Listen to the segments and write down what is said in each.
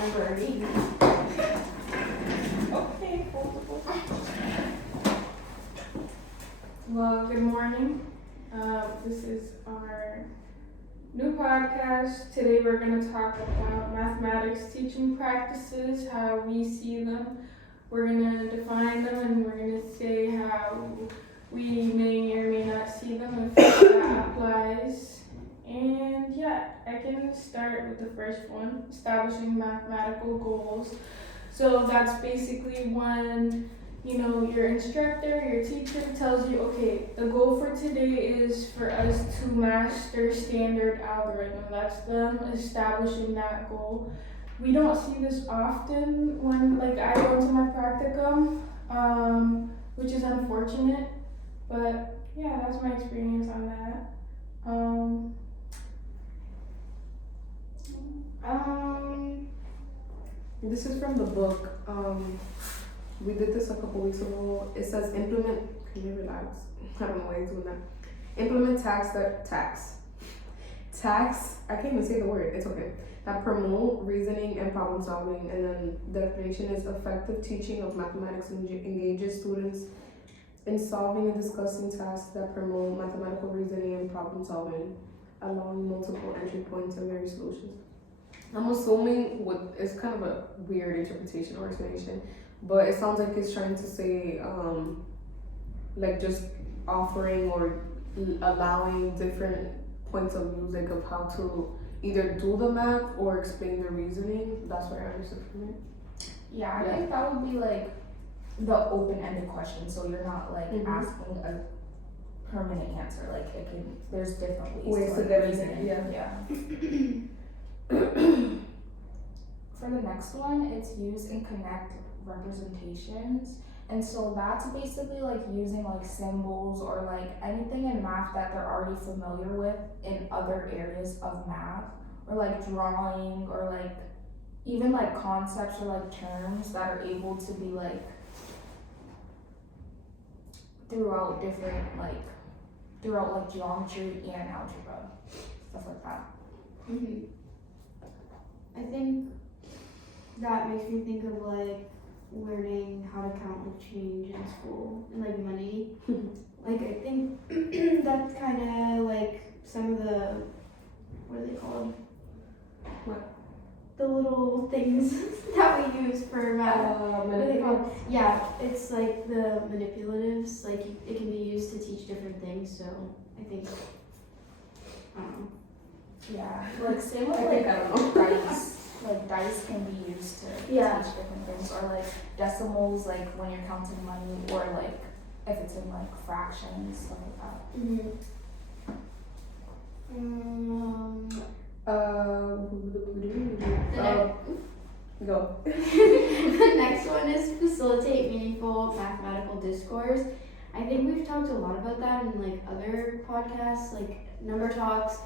remember our name. Okay, cool. Well, good morning. This is our new podcast. Today we're going to talk about mathematics teaching practices, how we see them. We're going to define them and we're going to say how we may or may not see them if that applies. And yeah, I can start with the first one, establishing mathematical goals. So that's basically when, your instructor, your teacher tells you, okay, the goal for today is for us to master standard algorithm. That's them establishing that goal. We don't see this often when, I go into my practicum, which is unfortunate, but yeah, that's my experience on that. This is from the book. We did this a couple weeks ago. It says implement. Can you relax? I don't know why he's doing that. Implement tax. I can't even say the word. It's okay. That promote reasoning and problem solving. And then the definition is effective teaching of mathematics engages students in solving and discussing tasks that promote mathematical reasoning and problem solving, allowing multiple entry points and various solutions. I'm assuming it's kind of a weird interpretation or explanation, but it sounds like it's trying to say, just offering or allowing different points of view, of how to either do the math or explain the reasoning. That's what I understood from it. Yeah, I think that would be the open-ended question, so you're not asking a permanent answer. There's different ways to get in. Yeah. For the next one, it's use and connect representations. And so that's basically using symbols or anything in math that they're already familiar with in other areas of math, or drawing, or even concepts or terms that are able to be throughout different throughout geometry and algebra, stuff like that. Mm-hmm. I think that makes me think of learning how to count change in school and money. I think that's kind of some of the, what are they called? What? The little things that we use for math. What are they called? Yeah, it's the manipulatives. It can be used to teach different things. So I think, I don't know. Yeah, same with I don't know. dice. Dice can be used to teach different things, or decimals, when you're counting money, or if it's in fractions, stuff like that. Go. The next one is facilitate meaningful mathematical discourse. I think we've talked a lot about that in other podcasts, number talks.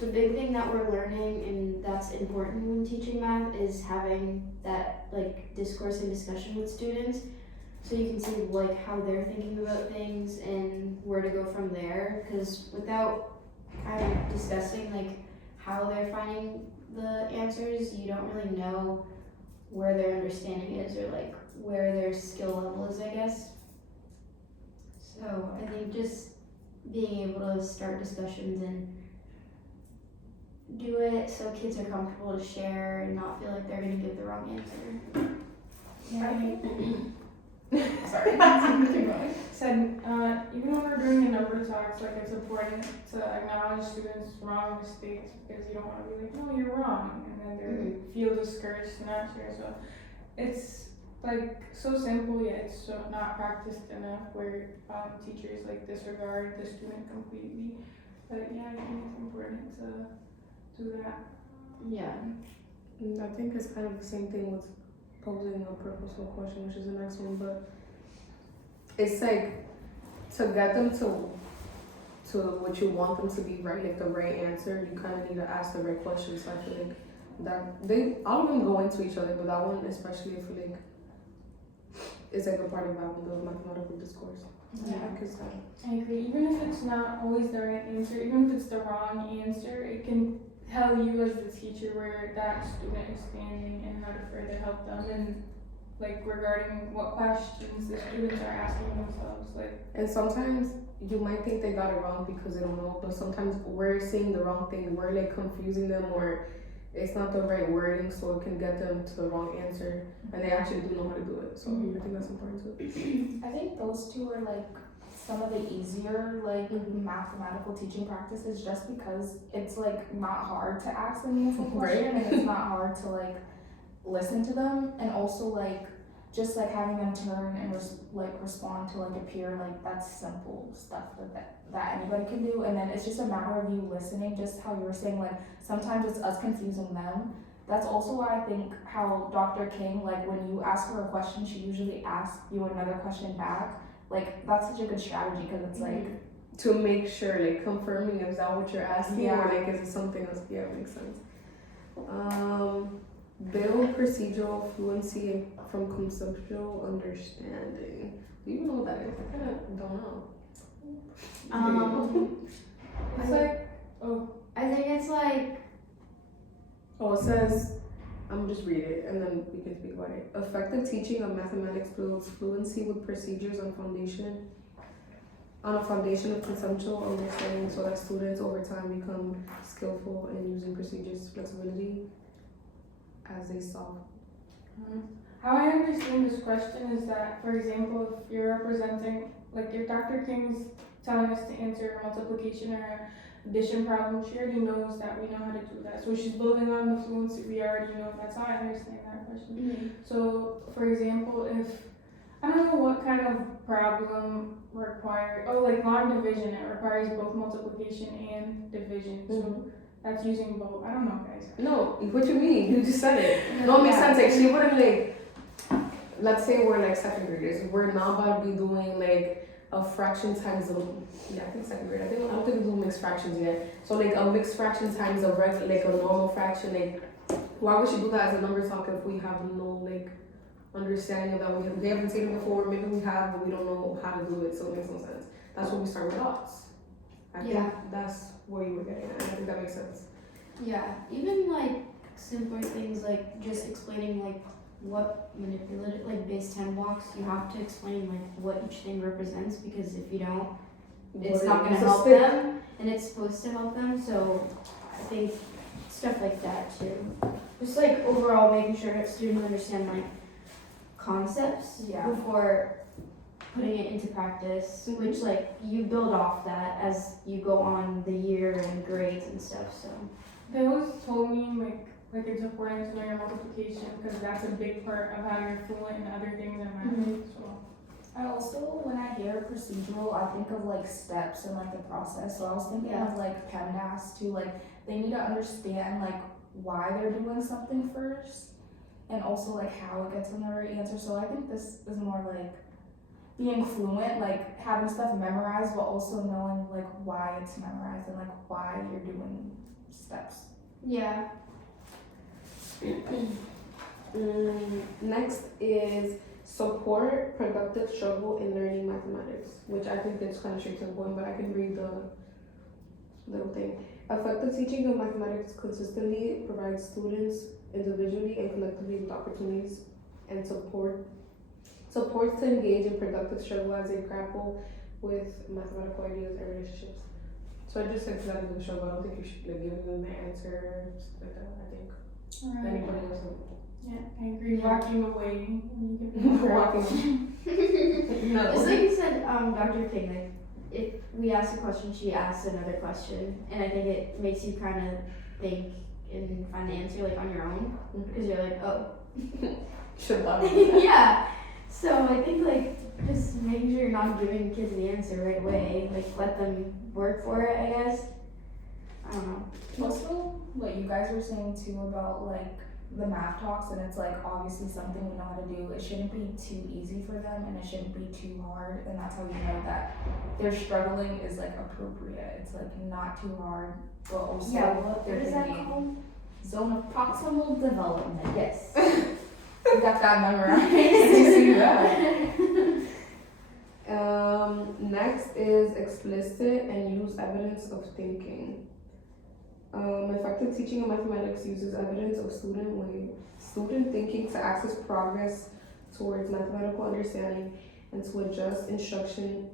The big thing that we're learning and that's important when teaching math is having that discourse and discussion with students, so you can see how they're thinking about things and where to go from there, because without kind of discussing how they're finding the answers, you don't really know where their understanding is or where their skill level is, I guess. So I think just being able to start discussions and do it so kids are comfortable to share and not feel like they're going to give the wrong answer. Sorry. Said, even when we're doing the number talks, it's important to acknowledge students' wrong mistakes, because you don't want to be no, you're wrong, and then they feel discouraged to not share. So it's so simple, yet it's so not practiced enough, where teachers disregard the student completely. But yeah, I think it's important to do that. Yeah. I think it's kind of the same thing with posing a purposeful question, which is the next one, but it's to get them to what you want them to be right, the right answer, you kind of need to ask the right questions. So I feel that all of them go into each other, but that one especially, I feel is a part of that one, the mathematical discourse. Yeah, I agree. Even if it's not always the right answer, even if it's the wrong answer, it can tell you as the teacher where that student is standing and how to further help them, and like regarding what questions the students are asking themselves. Like, And sometimes you might think they got it wrong because they don't know, but sometimes we're saying the wrong thing. We're like confusing them, or it's not the right wording, so it can get them to the wrong answer, and they actually do know how to do it. So I think that's important too. I think those two are like some of the easier like mathematical teaching practices, just because it's like not hard to ask a meaningful question and it's not hard to like listen to them, and also like just like having them turn and respond to like a peer, like that's simple stuff that anybody can do. And then it's just a matter of you listening, just how you were saying, like sometimes it's us confusing them. That's also why I think how Dr. King, like when you ask her a question, she usually asks you another question back. Like that's such a good strategy, because it's like To make sure, like confirming, is that what you're asking, Yeah. or like is it something else? Yeah, it makes sense. Build procedural fluency from conceptual understanding. Do you know what that is? I kind of don't know. it's like, oh, I think it's like, Oh, it says, I'm gonna just read it and then we can speak about it. Effective teaching of mathematics builds fluency with procedures on a foundation of conceptual understanding, so that students over time become skillful in using procedures, flexibility as they solve. how I understand this question is that, for example, if you're representing, like if Dr. King's telling us to answer a multiplication or a addition problem, she already knows that we know how to do that. So she's building on the fluency we already know. That's how I understand that question. So, for example, if, I don't know what kind of problem like long division, it requires both multiplication and division. So that's using both. I don't know, guys. No, what you mean? You just said it. No, it makes sense. Like she wouldn't like, let's say we're like second graders. We're not about to be doing like a fraction times a, I think second grade. I don't think we do mixed fractions yet. So like a mixed fraction times a like a normal fraction. Like why would she do that as a number talk if we have no like understanding of that? We haven't seen it before. Maybe we have, but we don't know how to do it. So it makes no sense. That's when we start with dots. I think that's where you were getting at. I think that makes sense. yeah, even like simpler things like just explaining like what manipulative, like base 10 blocks, you have to explain like what each thing represents, because if you don't, it's not going to help them, and it's supposed to help them. So I think stuff like that too. Just like overall making sure that students understand like concepts before putting it into practice, which like you build off that as you go on the year and grades and stuff. So They always told me like it's important to learn multiplication, because that's a big part of how you're fluent in other things in math. So I also, when I hear procedural, I think of like steps and like the process. So I was thinking of like PEMDAS too. Like they need to understand like why they're doing something first, and also like how it gets them the right answer. So I think this is more like being fluent, like having stuff memorized, but also knowing like why it's memorized and like why you're doing steps. yeah. Next is support productive struggle in learning mathematics, which I think is kind of straight to the point, but I can read the little thing. Effective teaching of mathematics consistently provides students individually and collectively with opportunities and supports to engage in productive struggle as they grapple with mathematical ideas and relationships. So I just said productive struggle. I don't think you should like give them the answer like that. I think anybody else yeah, I agree. Walking away. walking. No. Just like you said, Dr. King, like if we ask a question, she asks another question, and I think it makes you kind of think and find the answer like on your own, because you're like, oh, Should have. yeah. So I think like just making sure you're not giving kids the answer right away, like let them work for it, I guess. I don't know. Also, what you guys were saying too about like the math talks, and it's like obviously something we know how to do. It shouldn't be too easy for them, and it shouldn't be too hard, and that's how you know that their struggling is like appropriate. It's like not too hard, but also What they're is that thinking called? zone of proximal development. Yes. We got that memorized. You see that? Next is explicit and use evidence of thinking. Effective teaching of mathematics uses evidence of student thinking to access progress towards mathematical understanding and to adjust instruction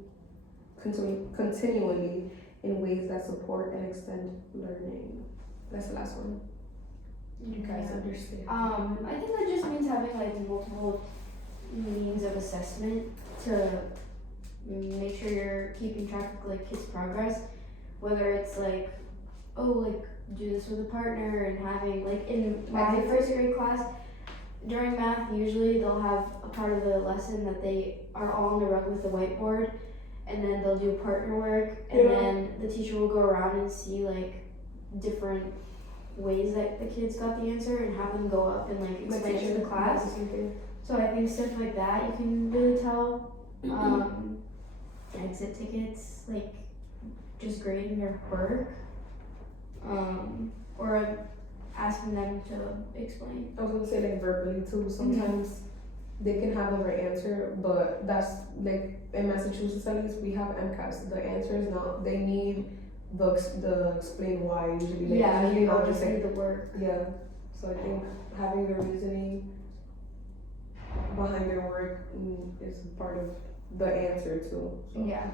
continually in ways that support and extend learning. That's the last one. You guys understand? I think that just means having like multiple means of assessment to make sure you're keeping track of like kids' progress. Whether it's like, oh, like do this with a partner, and having like in my first grade class during math, usually they'll have a part of the lesson that they are all on the rug with the whiteboard, and then they'll do partner work, and then the teacher will go around and see like different ways that the kids got the answer and have them go up and like explain it to the class. So I think stuff like that you can really tell. Exit tickets, like just grading their work, or asking them to explain. I was gonna say like verbally too. Sometimes they can have the right answer, but that's like in Massachusetts at least we have MCAS. The answer is not. They need the explain why usually. Like, Yeah, usually you not always just like need the work. yeah. So I think having the reasoning behind their work is part of the answer too. So. Yeah.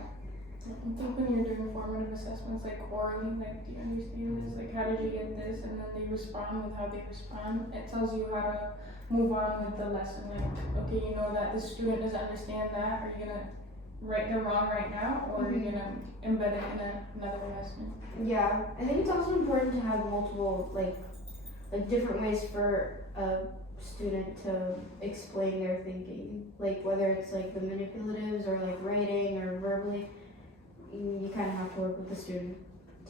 I think when you're doing formative assessments like orally, like do you understand this? Like how did you get this? And then they respond with how they respond. It tells you how to move on with the lesson. Like, okay, you know that the student doesn't understand that. Are you gonna right the wrong right now, or are you gonna embed it in another lesson? Yeah, I think it's also important to have multiple like different ways for a student to explain their thinking. Like whether it's like the manipulatives or like writing or verbally, you kind of have to work with the student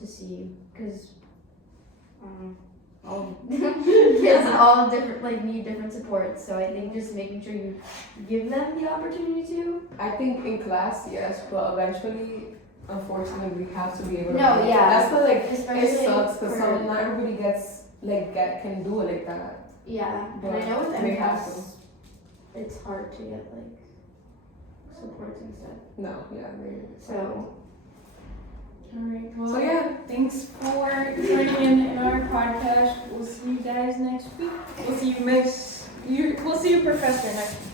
to see, because all kids all different like need different supports. So I think just making sure you give them the opportunity to. I think in class, yes, but eventually, unfortunately, we have to be able to. No, yeah. That's the like. Especially It sucks because for- not everybody gets can do it like that. Yeah, But and I know with they have MCAS, it's hard to get like supports and stuff. No, yeah. So Alright, well, So yeah, thanks for joining in our podcast. We'll see you guys next week. We'll see you, Professor, next week.